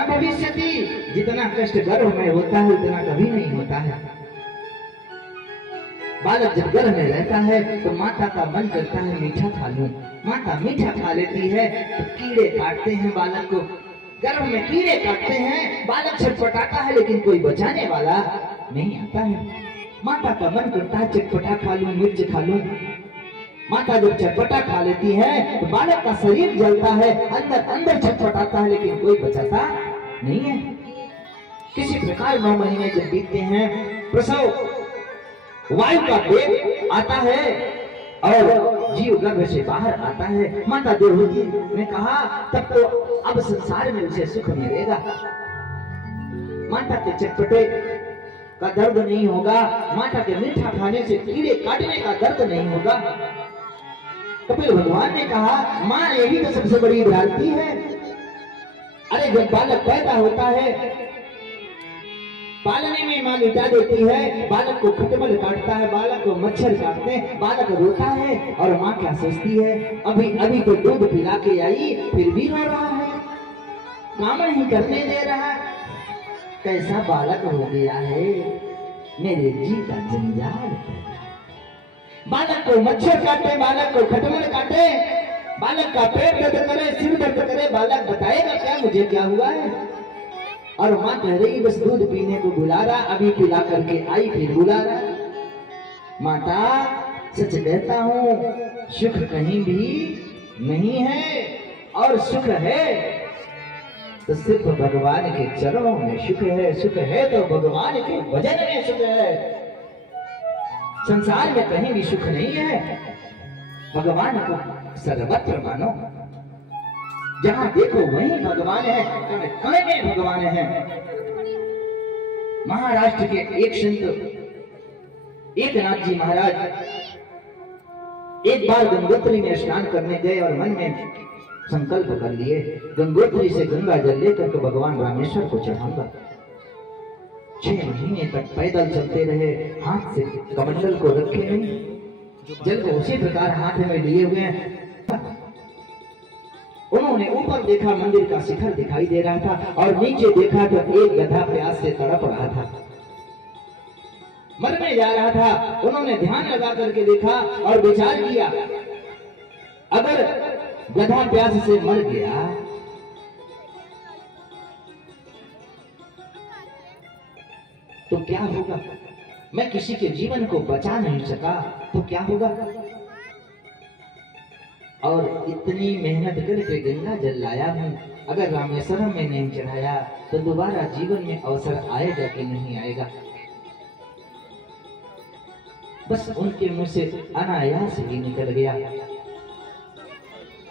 न भविष्यति, जितना कष्ट गर्भ में होता है उतना कभी नहीं होता है। बालक जब गर्भ में रहता है तो माता का मन करता है मीठा खा लूं। माता मीठा खा लेती है तो कीड़े काटते हैं बालक को, गर्भ में कीड़े काटते हैं, बालक छटपटाता है लेकिन कोई बचाने वाला नहीं आता है। माता का मन करता है चटपटा खा लूं, मिर्च खा लूं। माता जब चटपटा खा लेती है तो बालक का शरीर जलता है, अंदर अंदर छटपटाता है लेकिन कोई बचाता नहीं है। किसी प्रकार 9 महीने जब बीतते हैं, प्रसव वायु का वेग आता है और जीव गर्भ से बाहर आता है। माता देवहूति ने कहा तब तो अब संसार में उसे सुख मिलेगा। माता के चटपटे का दर्द नहीं होगा, माता के मीठा खाने से कीड़े काटने का दर्द नहीं होगा। कपिल भगवान ने कहा माँ यही तो सबसे बड़ी भ्रांति है। अरे जब बालक पैदा होता है पालने में मां मिटा देती है, बालक को खटमल काटता है, बालक को मच्छर काटते हैं, बालक रोता है और मां क्या सोचती है अभी अभी तो दूध पिला के आई फिर भी रो रहा है, काम नहीं करने दे रहा, कैसा बालक हो गया है, मेरे जी का जंजाल। बालक को मच्छर काटे, बालक को खटमल काटे, बालक का पेट दर्द करे, सिर दर्द करे, बालक बताएगा क्या मुझे क्या हुआ है। और माँ कह रही बस दूध पीने को बुला रहा, अभी पिला करके आई फिर बुला रहा। माता सच कहता हूँ सुख कहीं भी नहीं है, और सुख है तो सिर्फ भगवान के चरणों में सुख है। सुख है तो भगवान के भजन में सुख है। संसार में कहीं भी सुख नहीं है। भगवान को सर्वत्र मानो, जहां देखो वहीं भगवान है, कण में भगवान है। महाराष्ट्र के एक संत एकनाथ जी महाराज एक बार गंगोत्री में स्नान करने गए और मन में संकल्प कर लिए गंगोत्री से गंगा जल लेकर के भगवान रामेश्वर को चढ़ाऊंगा। 6 महीने तक पैदल चलते रहे, हाथ से कमंडल को रखे नहीं, जल को उसी प्रकार हाथ में लिए हुए हैं। उन्होंने ऊपर देखा मंदिर का शिखर दिखाई दे रहा था और नीचे देखा तो एक गधा प्यास से तड़प रहा था, मरने जा रहा था। उन्होंने ध्यान लगा करके देखा और विचार किया अगर गधा प्यास से मर गया तो क्या होगा, मैं किसी के जीवन को बचा नहीं सका तो क्या होगा। और इतनी मेहनत करके गंगा जल लाया हूं, अगर रामेश्वरम में नहीं चढ़ाया तो दोबारा जीवन में अवसर आएगा कि नहीं आएगा। बस उनके मुंह से अनायास ही निकल गया,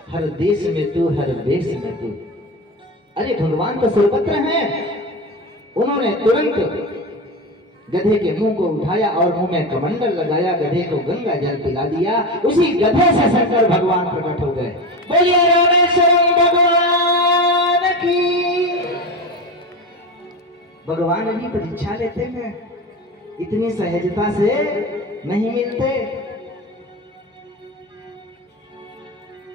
हर देश में तू, हर देश में तू। अरे भगवान तो सर्वत्र है। उन्होंने तुरंत गधे के मुंह को उठाया और मुंह में कमंडल लगाया, गधे को गंगा जल पिला दिया। उसी गधे से शंकर भगवान प्रकट हो गए। बोलिए रामेश्वरम भगवान की। भगवान भी परीक्षा लेते हैं, इतनी सहजता से नहीं मिलते।